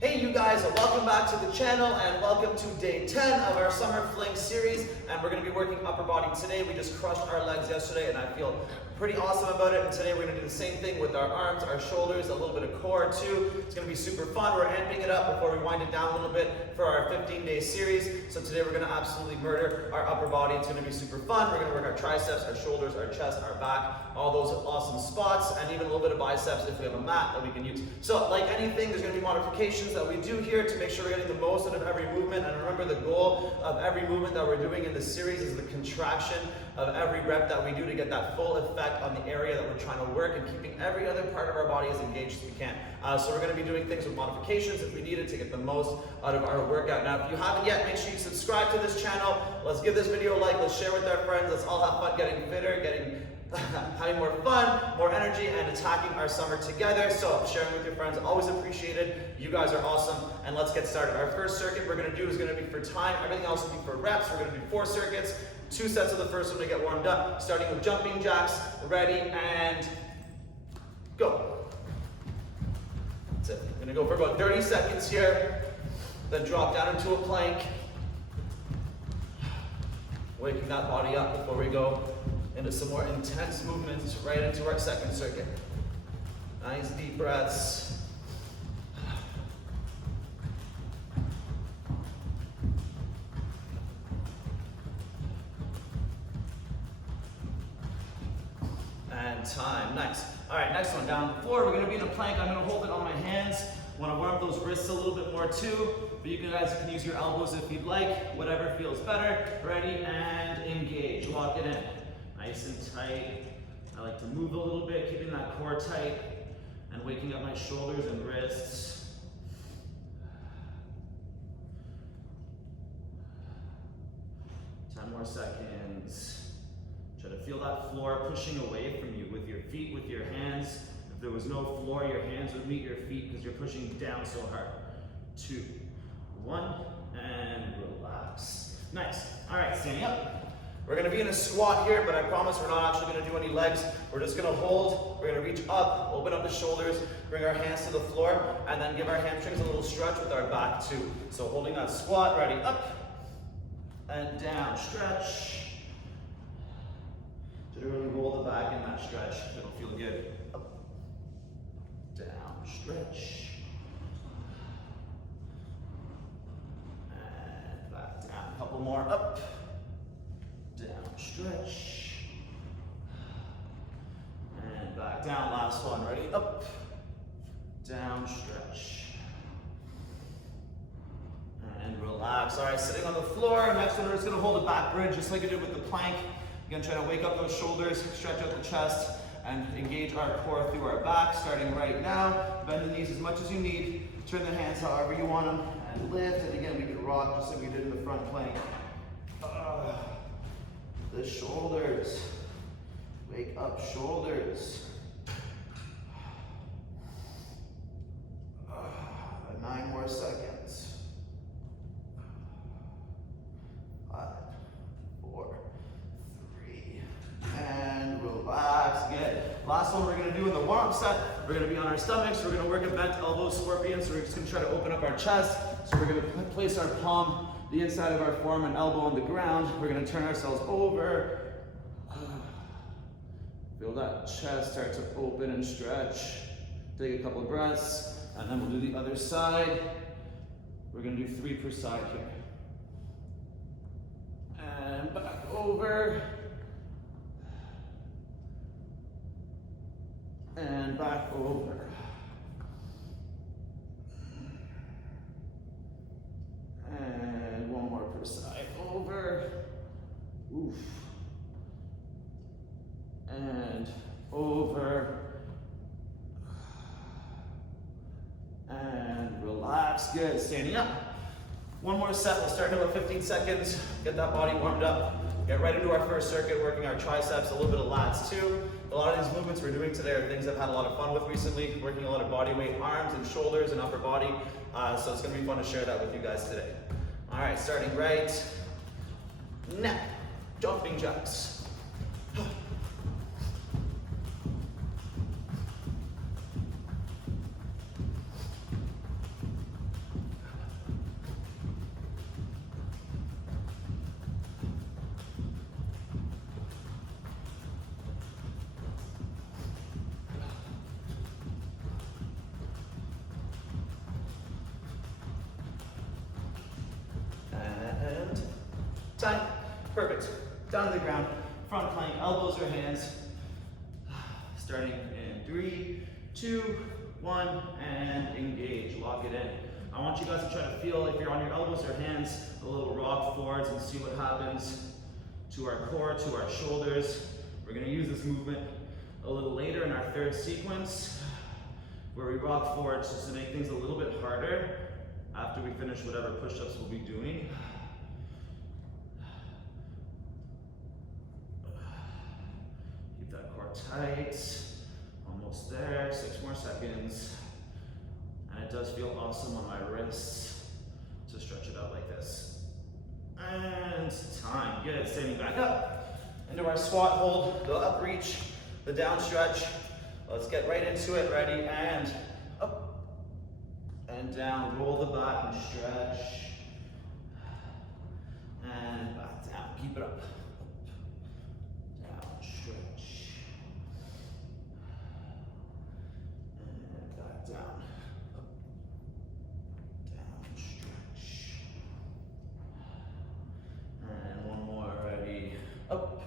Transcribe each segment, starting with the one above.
Hey you guys, welcome back to the channel and welcome to day 10 of our summer fling series, and we're going to be working upper body today. We just crushed our legs yesterday and I feel pretty awesome about it, and today we're going to do the same thing with our arms, our shoulders, a little bit of core too. It's going to be super fun. We're amping it up before we wind it down a little bit for our 15-day series. So today we're going to absolutely murder our upper body. It's going to be super fun. We're going to work our triceps, our shoulders, our chest, our back, all those awesome spots, and even a little bit of biceps if we have a mat that we can use. So like anything, there's going to be modifications that we do here to make sure we're getting the most out of every movement. And remember, the goal of every movement that we're doing in this series is the contraction of every rep that we do to get that full effect on the area that we're trying to work, and keeping every other part of our body as engaged as we can. So we're going to be doing things with modifications if we need it to get the most out of our workout. Now, if you haven't yet, make sure you subscribe to this channel. Let's give this video a like. Let's share with our friends. Let's all have fun getting fitter, having more fun, more energy, and attacking our summer together. So sharing with your friends, always appreciated. You guys are awesome, and let's get started. Our first circuit we're going to do is going to be for time. Everything else will be for reps. We're going to do 4 circuits, 2 sets of the first one to get warmed up, starting with jumping jacks. Ready, and go. That's it. We're going to go for about 30 seconds here, then drop down into a plank, waking that body up before we go into some more intense movements right into our second circuit. Nice deep breaths. And time. Nice. All right, next one, down on the floor. We're going to be in a plank. I'm going to hold it on my hands. Want to warm up those wrists a little bit more too, but you guys can use your elbows if you'd like, whatever feels better. Ready, and engage. Lock it in. Nice and tight. I like to move a little bit, keeping that core tight and waking up my shoulders and wrists. 10 more seconds. Try to feel that floor pushing away from you with your feet, with your hands. If there was no floor, your hands would meet your feet because you're pushing down so hard. 2, 1, and relax. Nice. All right, standing up. We're going to be in a squat here, but I promise we're not actually going to do any legs. We're just going to hold. We're going to reach up, open up the shoulders, bring our hands to the floor, and then give our hamstrings a little stretch with our back too. So holding that squat, ready, up and down, stretch. So really roll the back in that stretch. It'll feel good. Up, down, stretch. And back down. A couple more. Up, down, stretch. And back down. Last one. Ready? Up, down, stretch. And relax. All right, sitting on the floor. Next one, we're just going to hold a back bridge just like I did with the plank. Again, try to wake up those shoulders, stretch out the chest, and engage our core through our back. Starting right now, bend the knees as much as you need. Turn the hands however you want them, and lift. And again, we can rock just like we did in the front plank. The shoulders. Wake up, shoulders. 9 more seconds. 5, 4, and relax. Good. Last one we're going to do in the warm-up set, we're going to be on our stomachs. We're going to work a bent elbow scorpion. So we're just going to try to open up our chest. So we're going to place our palm, the inside of our forearm and elbow on the ground. We're going to turn ourselves over. Feel that chest start to open and stretch. Take a couple of breaths, and then we'll do the other side. We're going to do 3 per side here. And back over. And back over. And 1 more per side. Over. Oof. And over. And relax. Good. Standing up. 1 more set. We'll start in about 15 seconds. Get that body warmed up. Get right into our first circuit, working our triceps, a little bit of lats too. A lot of these movements we're doing today are things I've had a lot of fun with recently, working a lot of body weight, arms and shoulders and upper body. So it's going to be fun to share that with you guys today. All right, starting right now. Jumping jacks. time. Perfect. Down to the ground, front plank, elbows or hands. Starting in 3, 2, 1, and engage. Lock it in. I want you guys to try to feel, if you're on your elbows or hands, a little rock forwards and see what happens to our core, to our shoulders. We're going to use this movement a little later in our third sequence, where we rock forwards just to make things a little bit harder after we finish whatever push-ups we'll be doing. Keep that core tight. Almost there. 6 more seconds. And it does feel awesome on my wrists to stretch it out like this. And time. Good. Standing back up into our squat hold, the up reach, the down stretch. Let's get right into it. Ready, and up and down. Roll the back and stretch. And back down. Keep it up. Down, stretch. And back down. Up, down, stretch. And one more. Ready. Up,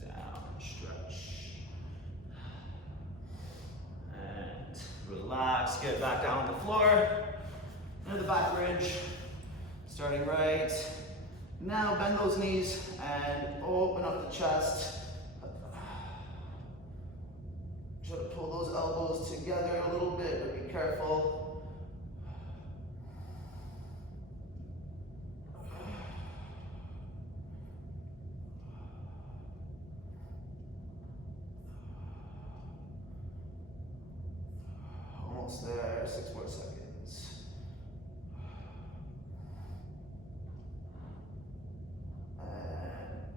down, stretch. And relax. Get back down on the floor. Into the back bridge. Starting right. Now bend those knees and open up the chest. Try to pull those elbows together a little bit, but be careful. Almost there, 6 more seconds.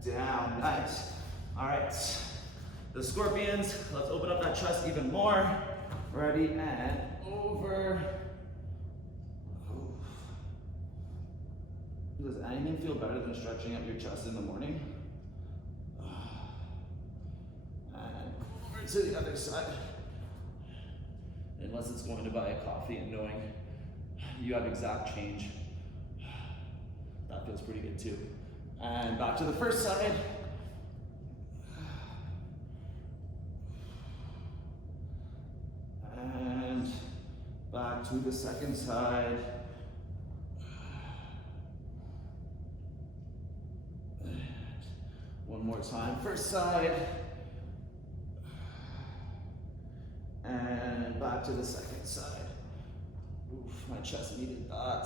Down, nice. All right, the scorpions, let's open up that chest even more. Ready, and over. Does anything feel better than stretching out your chest in the morning? And over to the other side. Unless it's going to buy a coffee and knowing you have exact change. That feels pretty good too. And back to the first side. And back to the second side. And one more time, first side. And back to the second side. Oof, my chest needed that.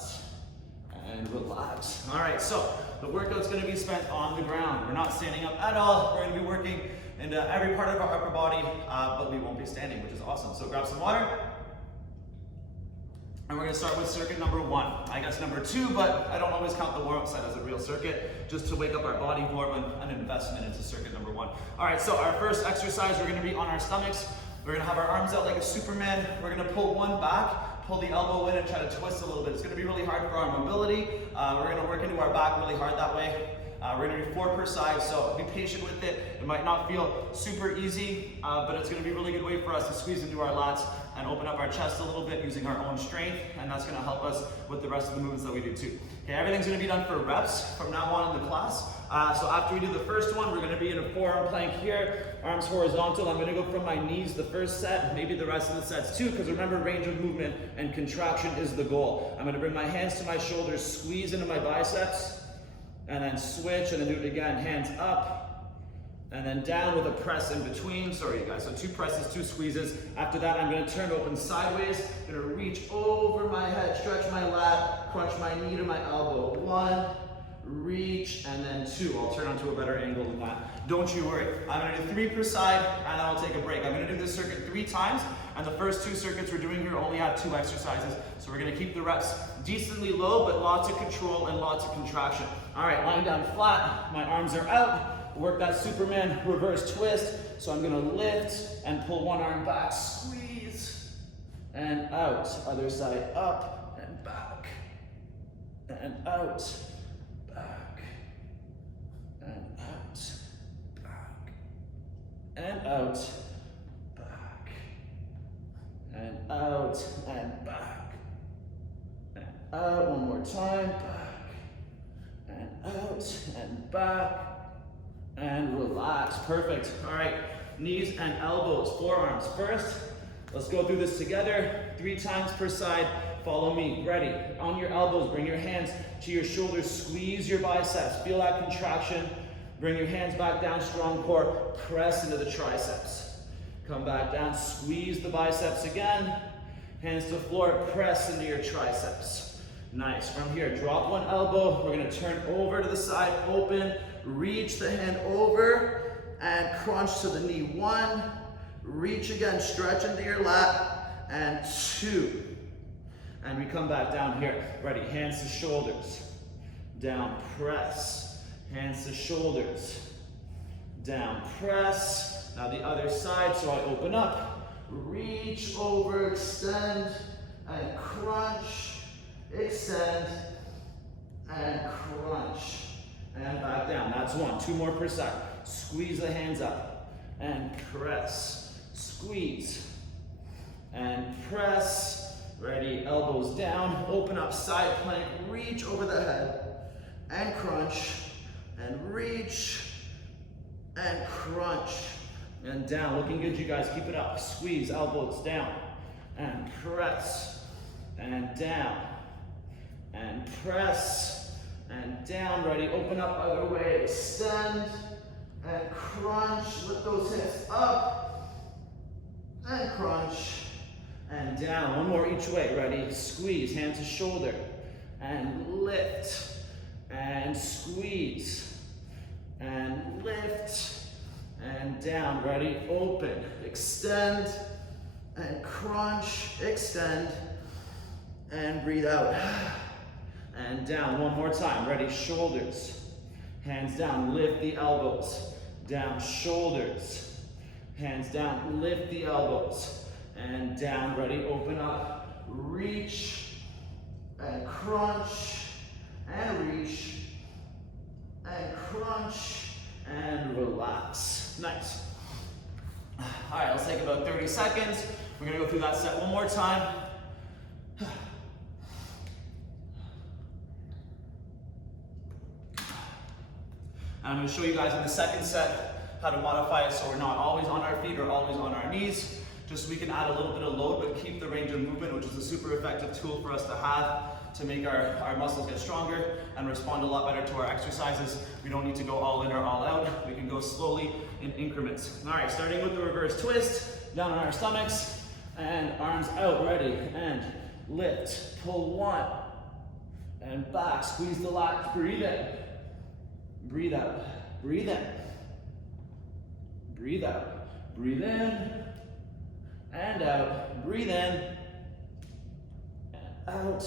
And relax. All right, so the workout's gonna be spent on the ground. We're not standing up at all. We're gonna be working into every part of our upper body, but we won't be standing, which is awesome. So grab some water. And we're gonna start with circuit number 1. I guess number 2, but I don't always count the warm-up side as a real circuit, just to wake up our body more of an investment into circuit number 1. All right, so our first exercise, we're gonna be on our stomachs. We're gonna have our arms out like a Superman. We're gonna pull one back, pull the elbow in and try to twist a little bit. It's gonna be really hard for our mobility. We're gonna work into our back really hard that way. We're gonna do 4 per side, so be patient with it. It might not feel super easy, but it's gonna be a really good way for us to squeeze into our lats and open up our chest a little bit using our own strength, and that's gonna help us with the rest of the movements that we do too. Okay, everything's gonna be done for reps from now on in the class. So after we do the first one, we're gonna be in a forearm plank here, arms horizontal. I'm gonna go from my knees the first set, maybe the rest of the sets too, because remember, range of movement and contraction is the goal. I'm gonna bring my hands to my shoulders, squeeze into my biceps, and then switch, and then do it again. Hands up, and then down with a press in between. Sorry, you guys, so 2 presses, 2 squeezes. After that, I'm gonna turn open sideways. I'm gonna reach over my head, stretch my lat, crunch my knee to my elbow. 1, reach, and then 2. I'll turn onto a better angle than that. Don't you worry. I'm gonna do 3 per side, and then I'll take a break. I'm gonna do this circuit 3 times, and the first 2 circuits we're doing here only have 2 exercises. So we're gonna keep the reps decently low, but lots of control and lots of contraction. All right, lying down flat, my arms are out. Work that Superman reverse twist. So I'm gonna lift and pull one arm back, squeeze, and out. Other side, up and back, and out, back, and out, back, and out, back, and out, and back, and out. One more time, back, and out, and back, and relax. Perfect. All right, knees and elbows, forearms first. Let's go through this together, 3 times per side. Follow me, ready. On your elbows, bring your hands to your shoulders, squeeze your biceps, feel that contraction. Bring your hands back down, strong core, press into the triceps. Come back down, squeeze the biceps again. Hands to the floor, press into your triceps. Nice. From here, drop one elbow. We're gonna turn over to the side, open, reach the hand over, and crunch to the knee. 1, reach again, stretch into your lat, and 2. And we come back down here. Ready, hands to shoulders. Down, press. Hands to shoulders. Down, press. Now the other side, so I open up. Reach over, extend, and crunch. Extend, and crunch. And back down, that's 1. 2 more per side. Squeeze the hands up, and press. Squeeze, and press. Ready, elbows down, open up, side plank, reach over the head, and crunch, and reach, and crunch, and down. Looking good, you guys, keep it up. Squeeze, elbows down, and press, and down, and press, and down. Ready, open up, other way, extend, and crunch. Lift those hips up, and crunch, and down. 1 more each way. Ready? Squeeze, hand to shoulder, and lift, and squeeze, and lift, and down. Ready? Open, extend, and crunch, extend, and breathe out. And down. 1 more time. Ready? Shoulders, hands down, lift the elbows, down, shoulders, hands down, lift the elbows, and down. Ready, open up, reach, and crunch, and reach, and crunch, and relax. Nice. All right, let's take about 30 seconds. We're gonna go through that set 1 more time. And I'm gonna show you guys in the second set how to modify it so we're not always on our feet or always on our knees. Just so we can add a little bit of load but keep the range of movement, which is a super effective tool for us to have to make our muscles get stronger and respond a lot better to our exercises. We don't need to go all in or all out. We can go slowly in increments. All right, starting with the reverse twist, down on our stomachs, and arms out, ready, and lift, pull 1, and back, squeeze the lat, breathe in, breathe out, breathe in, breathe out, breathe in, and out, breathe in, and out,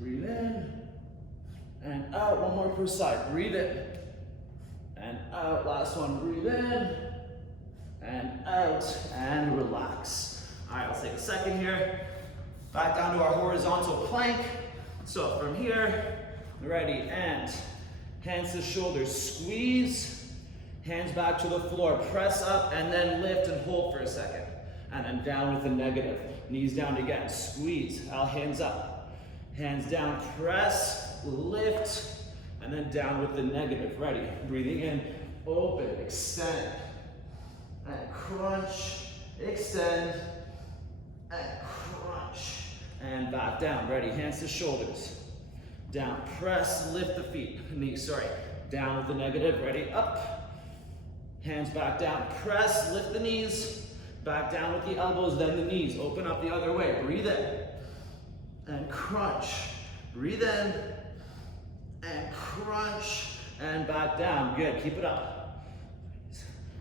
breathe in, and out. 1 more per side, breathe in, and out. Last one, breathe in, and out, and relax. All right, let's take a second here. Back down to our horizontal plank. So from here, ready, and hands to shoulders, squeeze, hands back to the floor, press up, and then lift and hold for a second. And then down with the negative. Knees down again, squeeze, hands up. Hands down, press, lift, and then down with the negative. Ready, breathing in, open, extend, and crunch, extend, and crunch. And back down, ready, hands to shoulders. Down, press, lift the feet, knees, sorry. Down with the negative, ready, up. Hands back down, press, lift the knees. Back down with the elbows, then the knees. Open up the other way. Breathe in and crunch. Breathe in and crunch. And back down. Good. Keep it up.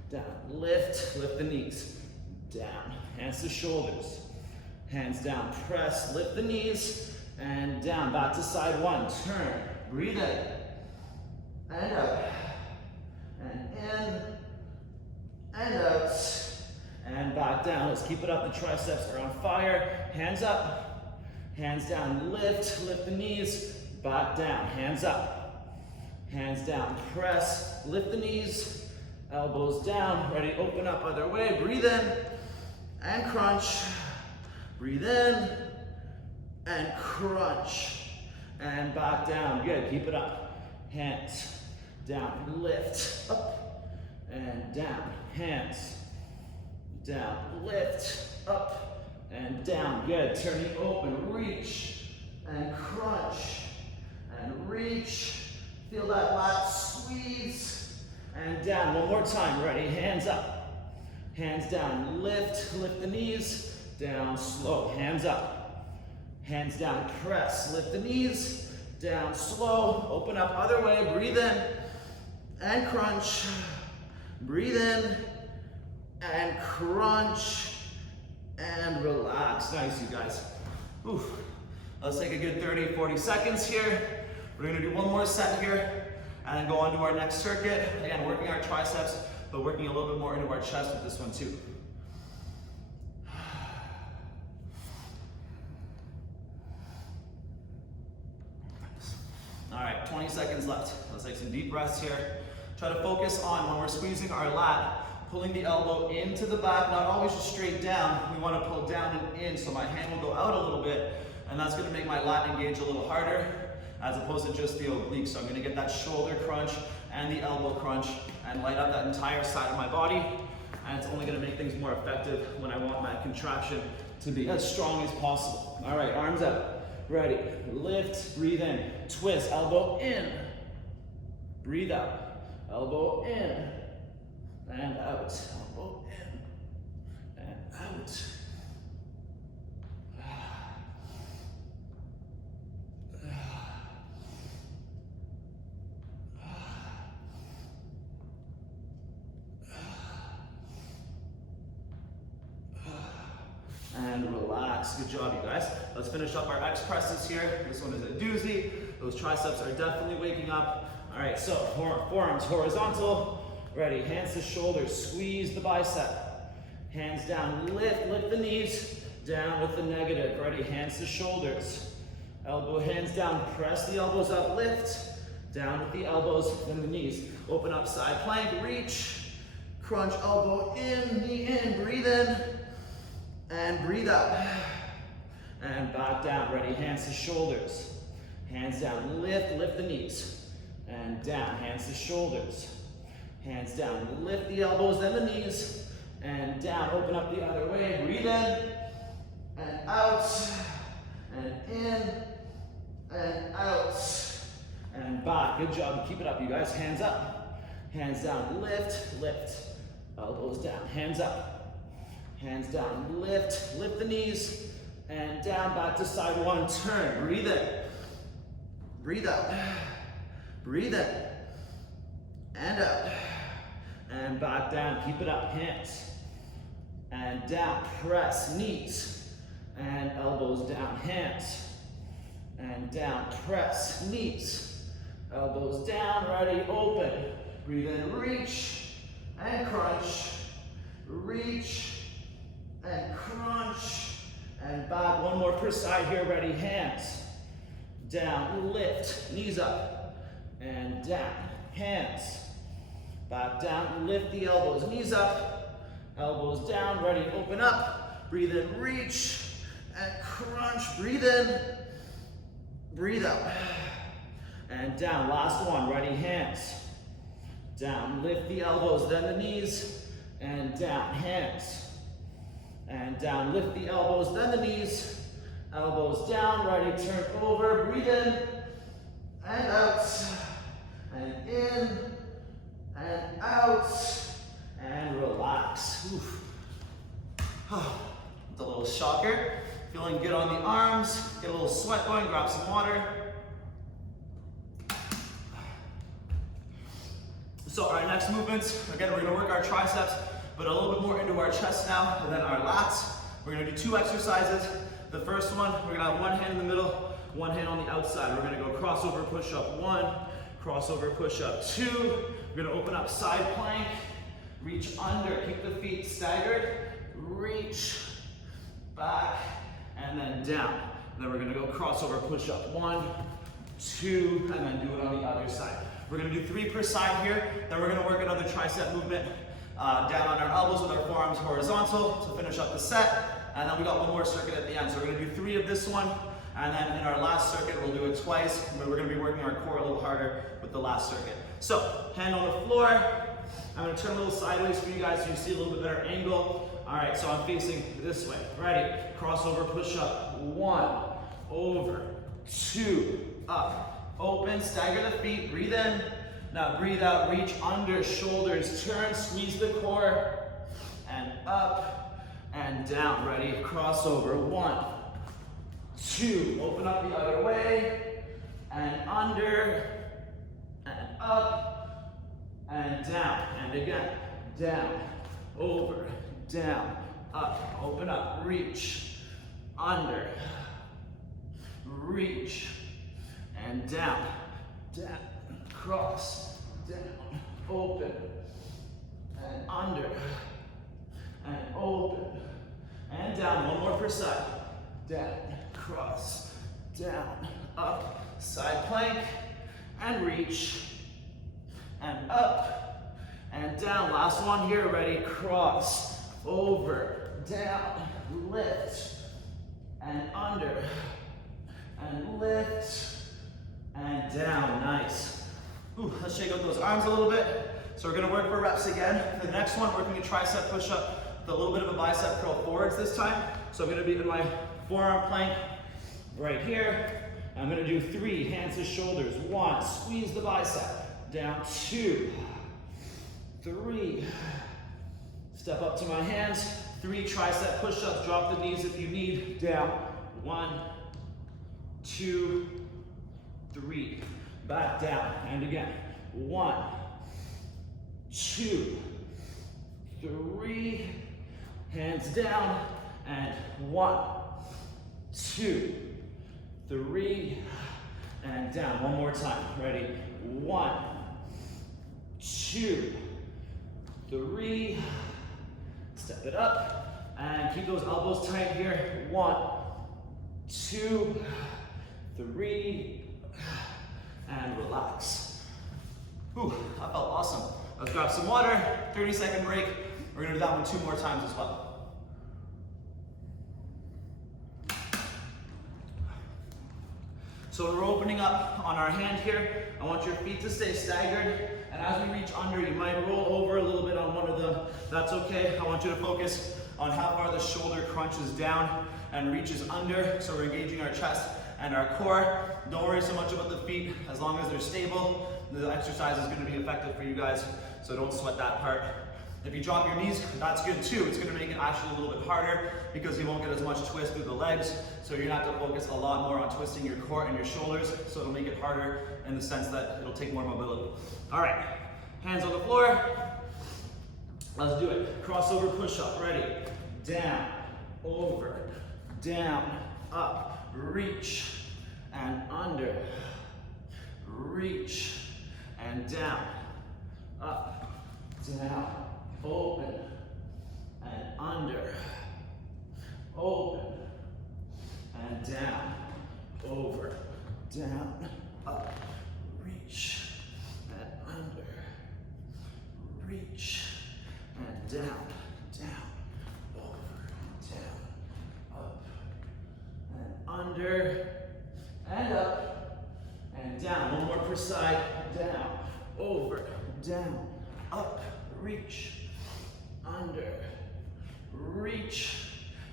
Down. Lift. Lift the knees. Down. Hands to shoulders. Hands down. Press. Lift the knees. And down. Back to side 1. Turn. Breathe in. And out. And in. And out. And back down. Let's keep it up. The triceps are on fire. Hands up. Hands down. Lift. Lift the knees. Back down. Hands up. Hands down. Press. Lift the knees. Elbows down. Ready. Open up other way. Breathe in. And crunch. Breathe in. And crunch. And back down. Good. Keep it up. hands, down, lift, up, and down, hands, down, lift, up, and down. Good, turning open, reach, and crunch, and reach. Feel that lat squeeze, and down. One more time, ready, hands up, hands down, lift, lift the knees, down, slow, hands up, hands down, press, lift the knees, down, slow, open up, other way, breathe in, and crunch, breathe in, and crunch, and relax. Nice, you guys. Oof. Let's take a good 30, 40 seconds here. We're gonna do one more set here, and then go on to our next circuit. Again, working our triceps, but working a little bit more into our chest with this one too. All right, 20 seconds left. Let's take some deep breaths here. Try to focus on when we're squeezing our lat, pulling the elbow into the back, not always just straight down. We want to pull down and in, so my hand will go out a little bit, and that's going to make my lat engage a little harder, as opposed to just the oblique. So I'm going to get that shoulder crunch and the elbow crunch and light up that entire side of my body, and it's only going to make things more effective when I want my contraction to be as strong as possible. All right, arms out. Ready, lift, breathe in, twist, elbow in, breathe out, elbow in, and out, elbow in, and out. And relax. Good job, you guys. Let's finish up our X presses here. This one is a doozy. Those triceps are definitely waking up. All right, so forearms horizontal. Ready, hands to shoulders. Squeeze the bicep. Hands down, lift the knees. Down with the negative. Ready, hands to shoulders. Elbow, hands down. Press the elbows up, lift. Down with the elbows, then the knees. Open up, side plank, reach. Crunch, elbow in, knee in, breathe in. And breathe out. And back down. Ready, hands to shoulders. Hands down, lift the knees. And down, hands to shoulders. Hands down, lift the elbows, then the knees. And down, open up the other way. Breathe in. And out. And in. And out. And back. Good job. Keep it up, you guys. Hands up. Hands down, lift. Elbows down, hands up. Hands down, lift the knees, and down, back to side one, turn, breathe in, breathe out, breathe in, and out, and back down, keep it up, hands, and down, press, knees, and elbows down, hands, and down, press, knees, elbows down, ready, open, breathe in, reach, and crunch, reach, and crunch, and back. One more per side here, ready, hands, down, lift, knees up, and down, hands, back down, lift the elbows, knees up, elbows down, ready, open up, breathe in, reach, and crunch, breathe in, breathe out, and down, last one, ready, hands, down, lift the elbows, then the knees, and down, hands, and down, lift the elbows, then the knees, elbows down, ready, turn over, breathe in, and out, and in, and out, and relax. Oof. It's a little shocker. Feeling good on the arms, get a little sweat going, grab some water. So our next movements, again, we're gonna work our triceps, but a little bit more into our chest now, and then our lats. We're gonna do 2 exercises. The first one, we're gonna have one hand in the middle, one hand on the outside. We're gonna go crossover push-up 1, crossover push-up 2. We're gonna open up side plank, reach under, keep the feet staggered, reach, back, and then down. And then we're gonna go crossover push-up 1, 2, and then do it on the other side. We're gonna do 3 per side here, then we're gonna work another tricep movement down on our elbows with our forearms horizontal to finish up the set. And then we got one more circuit at the end. So we're gonna do 3 of this one, And then in our last circuit, we'll do it twice, but we're gonna be working our core a little harder with the last circuit. So, hand on the floor. I'm gonna turn a little sideways for you guys so you see a little bit better angle. All right, so I'm facing this way. Ready? Crossover push up. 1, over, 2, up. Open, stagger the feet, breathe in. Now breathe out, reach under, shoulders, turn, squeeze the core, and up and down. Ready? Crossover. 1, 2, open up the other way, and under, and up, and down, and again, down, over, down, up, open up, reach, under, reach, and down, down, cross, down, open, and under, and open, and down, one more per side, down, cross, down, up, side plank, and reach, and up, and down. Last one here, ready, cross, over, down, lift, and under, and lift, and down, nice. Ooh, let's shake out those arms a little bit. So we're gonna work for reps again. For the next one, working a tricep push up with a little bit of a bicep curl forwards this time. So I'm gonna be in my forearm plank right here. I'm gonna do 3, hands to shoulders. 1, squeeze the bicep, down 2, 3, step up to my hands, 3 tricep push-ups, drop the knees if you need, down, 1, 2, 3, back down, and again, 1, 2, 3, hands down, and 1, 2, 3, and down. One more time. Ready? 1, 2, 3. Step it up and keep those elbows tight here. 1, 2, 3, and relax. Whew, that felt awesome. Let's grab some water. 30-second break. We're gonna do that one 2 more times as well. So we're opening up on our hand here. I want your feet to stay staggered. And as we reach under, you might roll over a little bit on one of them. That's okay. I want you to focus on how far the shoulder crunches down and reaches under. So we're engaging our chest and our core. Don't worry so much about the feet. As long as they're stable, the exercise is going to be effective for you guys. So don't sweat that part. If you drop your knees, that's good too. It's gonna make it actually a little bit harder because you won't get as much twist through the legs. So you're gonna have to focus a lot more on twisting your core and your shoulders. So it'll make it harder in the sense that it'll take more mobility. All right, hands on the floor. Let's do it. Crossover push up, ready? Down, over, down, up, reach, and under, reach, and down, up, down, open, and under, open, and down, over, down, up, reach, and under, reach, and down, down, over, down, up, and under, and up, and down. One more per side, down, over, down, up, reach, under, reach,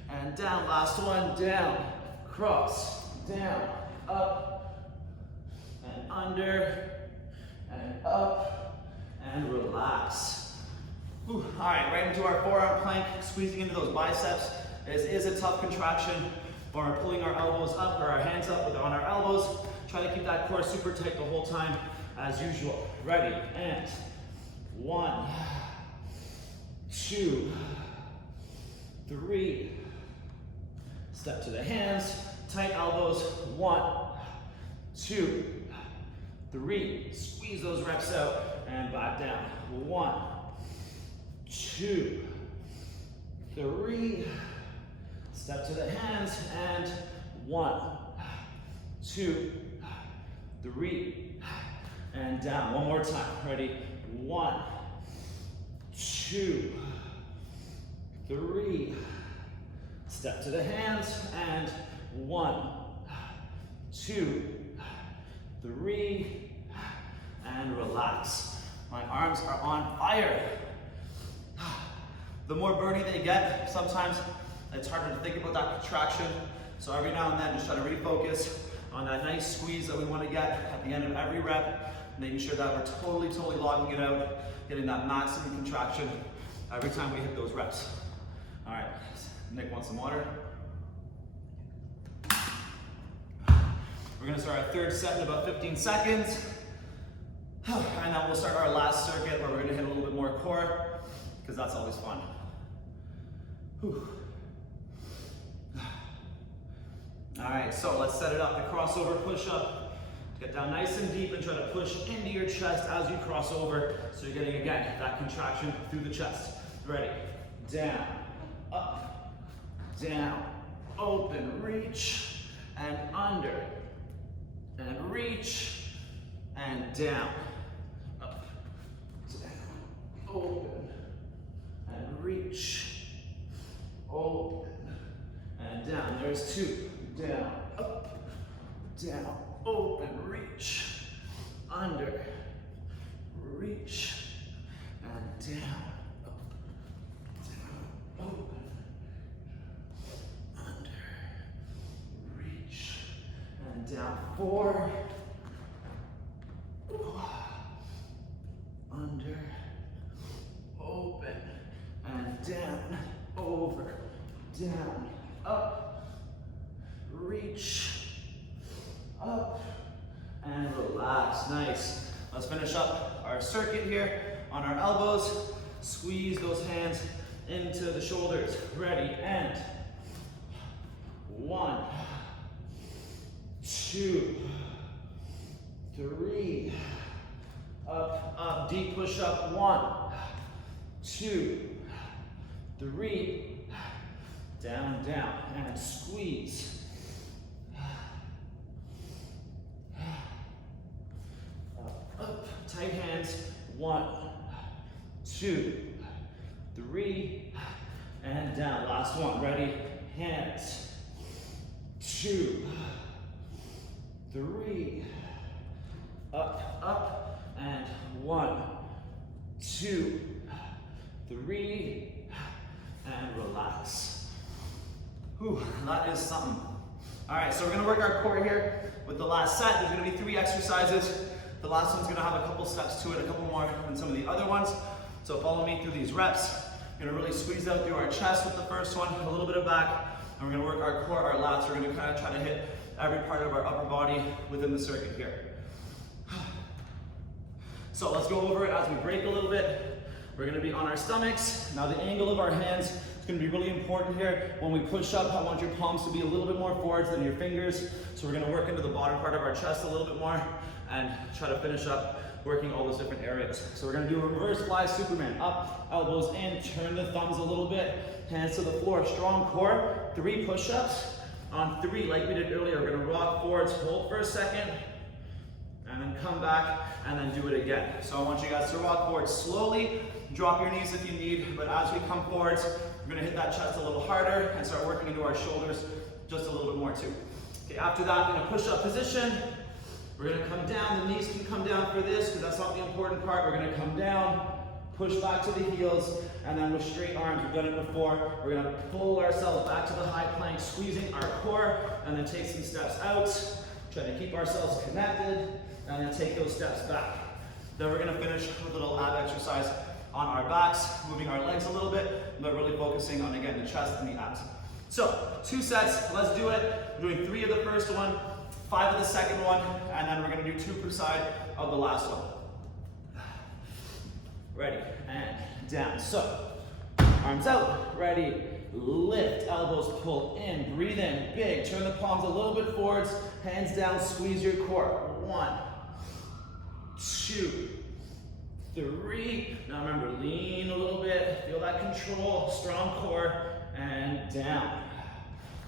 and down. Last one, down, cross, down, up, and under, and up, and relax. Whew. All right, into our forearm plank, squeezing into those biceps. This is a tough contraction, but we're pulling our elbows up, or our hands up on our elbows. Try to keep that core super tight the whole time, as usual. Ready, and 1, 2, 3. Step to the hands, tight elbows. 1, 2, 3. Squeeze those reps out and back down. 1, 2, 3. Step to the hands and 1, 2, 3, and down. One more time. Ready? 1, 2, 3. Step to the hands and 1, 2, 3, and relax. My arms are on fire. The more burning they get, sometimes it's harder to think about that contraction. So every now and then, just try to refocus on that nice squeeze that we want to get at the end of every rep, making sure that we're totally locking it out, getting that maximum contraction every time we hit those reps. All right, Nick wants some water. We're gonna start our third set in about 15 seconds. And then we'll start our last circuit where we're gonna hit a little bit more core, because that's always fun. Whew. All right, so let's set it up. The crossover push-up. Get down nice and deep and try to push into your chest as you cross over. So you're getting, again, that contraction through the chest. Ready? Down, up, down, open, reach, and under, and reach, and down, up, down, open, and reach, open, and down. There's 2. Down, up, down, open, reach, under, reach, and down, up, down, open, under, reach, and down. 4, under, open, and down, over, down, up, reach, up, and relax. Nice. Let's finish up our circuit here on our elbows. Squeeze those hands into the shoulders. Ready, and 1, 2, 3, up, deep push up. 1, 2, 3, down, and squeeze. Up, tight hands. 1, 2, 3, and down. Last one. Ready? Hands. 2, 3, up, and 1, 2, 3, and relax. Whew, that is something. All right, so we're gonna work our core here with the last set. There's gonna be 3 exercises. The last one's gonna have a couple steps to it, a couple more than some of the other ones. So follow me through these reps. We're gonna really squeeze out through our chest with the first one, a little bit of back, and we're gonna work our core, our lats. We're gonna kind of try to hit every part of our upper body within the circuit here. So let's go over it as we break a little bit. We're gonna be on our stomachs. Now the angle of our hands is gonna be really important here. When we push up, I want your palms to be a little bit more forwards than your fingers. So we're gonna work into the bottom part of our chest a little bit more and try to finish up working all those different areas. So we're gonna do a reverse fly Superman. Up, elbows in, turn the thumbs a little bit, hands to the floor, strong core. 3 push-ups. On 3, like we did earlier, we're gonna rock forwards, hold for a second, and then come back, and then do it again. So I want you guys to rock forward slowly, drop your knees if you need, but as we come forwards, we're gonna hit that chest a little harder and start working into our shoulders just a little bit more too. Okay, after that, in a push-up position, we're gonna come down. The knees can come down for this, because that's not the important part. We're gonna come down, push back to the heels, and then with straight arms, we've done it before, we're gonna pull ourselves back to the high plank, squeezing our core, and then take some steps out, try to keep ourselves connected, and then take those steps back. Then we're gonna finish with a little ab exercise on our backs, moving our legs a little bit, but really focusing on, again, the chest and the abs. So, 2 sets, let's do it. We're doing 3 of the first one, 5 of the second one, and then we're gonna do 2 per side of the last one. Ready, and down. So, arms out, ready, lift, elbows pull in, breathe in, big, turn the palms a little bit forwards, hands down, squeeze your core. 1, 2, 3. Now remember, lean a little bit, feel that control, strong core, and down.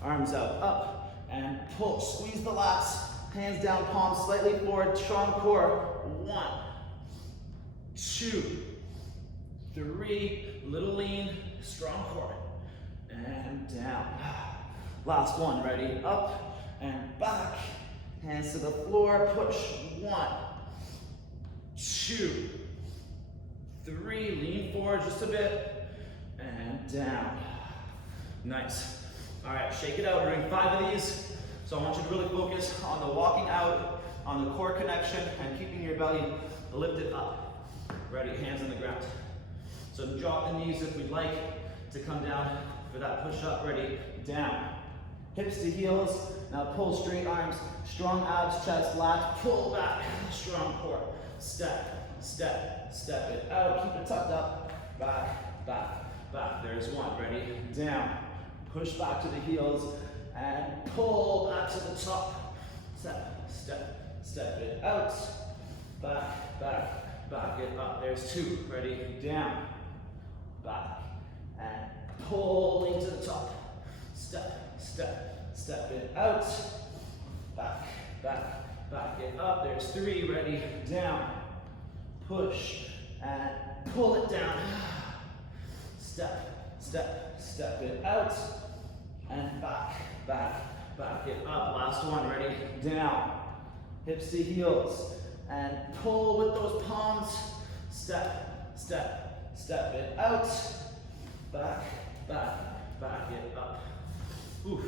Arms out, up, and pull, squeeze the lats, hands down, palms slightly forward, strong core. 1, 2, 3, little lean, strong core, and down. Last one, ready, up and back, Hands to the floor, push. 1, 2, 3, lean forward just a bit, and down. Nice. All right, shake it out. We're doing 5 of these. So I want you to really focus on the walking out, on the core connection, and keeping your belly lifted up. Ready, hands on the ground. So drop the knees if we'd like to come down for that push up. Ready, down. Hips to heels. Now pull straight arms, strong abs, chest, lats, pull back, strong core. Step, step, step it out. Keep it tucked up. Back, back, back. There's 1. Ready, down. Push back to the heels and pull back to the top. Step, step, step it out. Back, back, back it up. There's 2. Ready, down. Back and pull into the top. Step, step, step it out. Back, back, back it up. There's 3. Ready, down. Push and pull it down. Step, step, step it out. And back, back, back it up. Last one. Ready, down. Hips to heels. And pull with those palms. Step, step, step it out. Back, back, back it up. Oof,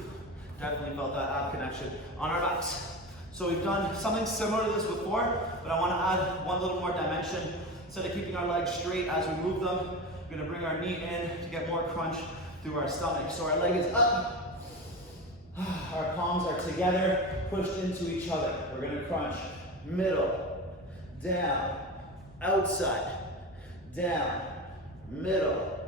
definitely felt that ab connection on our backs. So we've done something similar to this before, but I want to add one little more dimension. Instead of keeping our legs straight as we move them, we're going to bring our knee in to get more crunch through our stomach. So our leg is up, our palms are together, pushed into each other. We're going to crunch middle, down, outside, down, middle,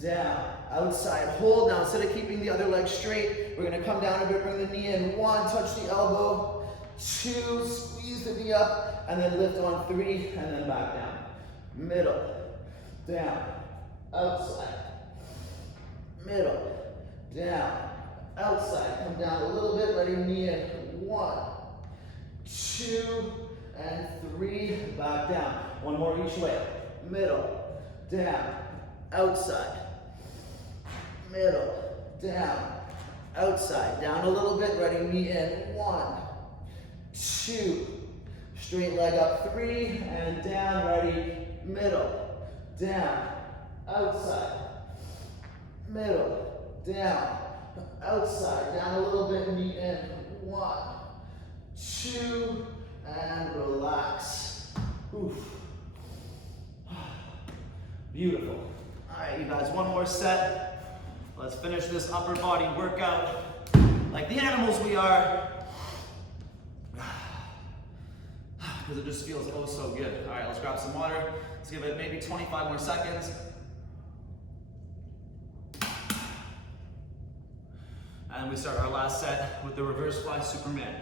down, outside. Hold now. Instead of keeping the other leg straight, we're going to come down a bit, bring the knee in. 1, touch the elbow. 2, squeeze the knee up, and then lift on 3, and then back down. Middle, down, outside, middle, down, outside. Come down a little bit, ready, knee in. 1, 2, and 3, back down. 1 more each way. Middle, down, outside, middle, down, outside. Down a little bit, ready, knee in. 1, 2, straight leg up. 3, and down, ready, middle, down, outside, middle, down, outside. Down a little bit, knee in. 1, 2, and relax. Oof. Beautiful. All right, you guys, 1 more set. Let's finish this upper body workout like the animals we are, because it just feels oh so good. All right, let's grab some water. Let's give it maybe 25 more seconds. And we start our last set with the reverse fly Superman.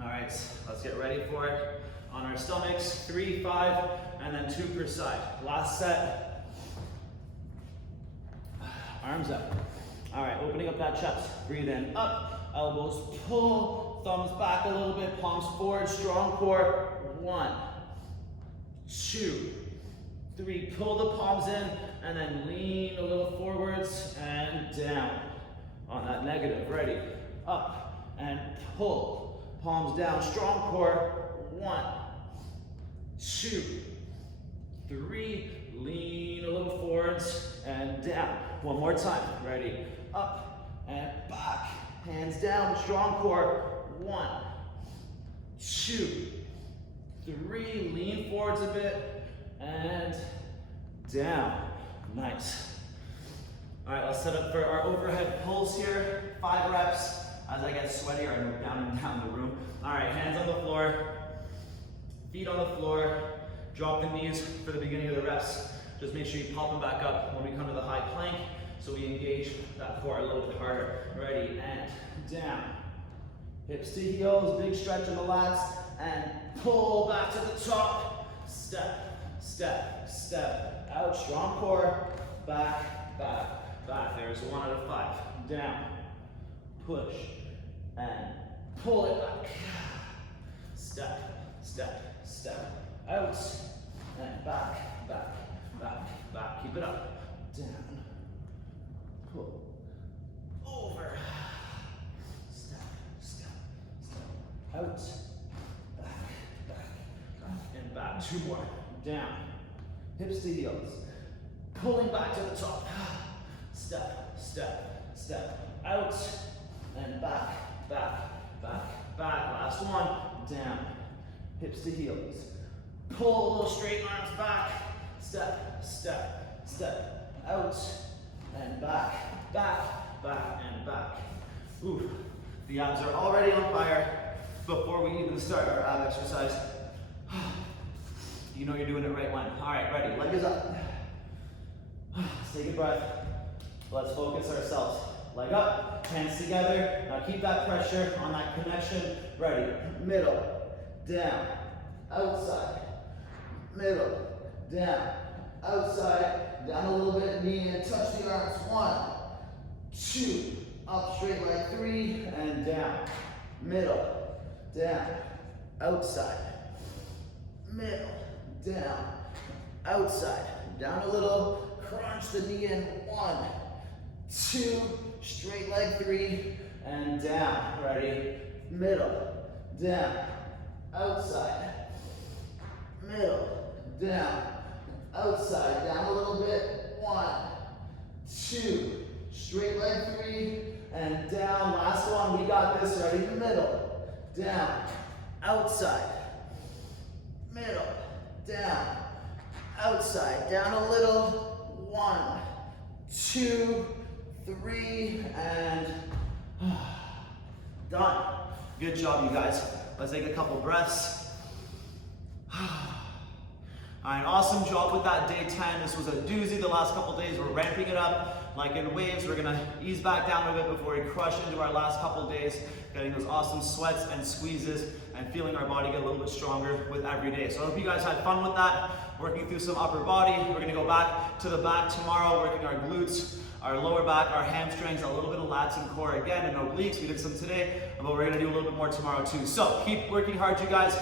All right, let's get ready for it. On our stomachs, 3, 5, and then 2 per side. Last set. Arms up. All right, opening up that chest. Breathe in, up, elbows pull, thumbs back a little bit, palms forward, strong core. 1, 2, 3. Pull the palms in, and then lean a little forwards and down. On that negative, ready, up and pull. Palms down, strong core. 1, 2, 3. Lean a little forwards and down. 1 more time. Ready, up and back. Hands down, strong core. 1, 2, 3. Lean forwards a bit and down. Nice. All right, let's set up for our overhead pulls here. 5 reps. As I get sweatier, I move down and down the room. All right, hands on the floor, feet on the floor. Drop the knees for the beginning of the reps. Just make sure you pop them back up when we come to the high plank, so we engage that core a little bit harder. Ready, and down. Hips to heels, big stretch in the lats, and pull back to the top. Step, step, step. Out, strong core. Back, back, back. There's 1 out of 5. Down, push, and pull it back. Step, step, step. Out, and back, back, back, back. Keep it up. Down, 2 more. Down. Hips to heels. Pulling back to the top. Step, step, step. Out and back, back, back, back. Last one. Down. Hips to heels. Pull those straight arms back. Step, step, step. Out and back, back, back, and back. Ooh, the abs are already on fire before we even start our ab exercise. You know you're doing it right when. All right, ready, leg is up. Let's take a breath. Let's focus ourselves. Leg up, hands together. Now keep that pressure on that connection. Ready, middle, down, outside, middle, down, outside, down a little bit, knee in, touch the arms. 1, 2, up straight leg, 3, and down, middle, down, outside, middle, down, outside, down a little, crunch the knee in. 1, 2, straight leg, 3, and down. Ready, middle, down, outside, middle, down, outside, down a little bit. 1, 2, straight leg, 3, and down. Last one, we got this. Ready, middle, down, outside, middle, down, outside, down a little. 1, 2, 3, and done. Good job, you guys. Let's take a couple breaths. All right, awesome job with that day 10. This was a doozy the last couple days. We're ramping it up like in waves. We're gonna ease back down a bit before we crush into our last couple days, getting those awesome sweats and squeezes and feeling our body get a little bit stronger with every day. So I hope you guys had fun with that, working through some upper body. We're gonna go back to the back tomorrow, working our glutes, our lower back, our hamstrings, a little bit of lats and core again, and obliques. We did some today, but we're gonna do a little bit more tomorrow too. So keep working hard, you guys.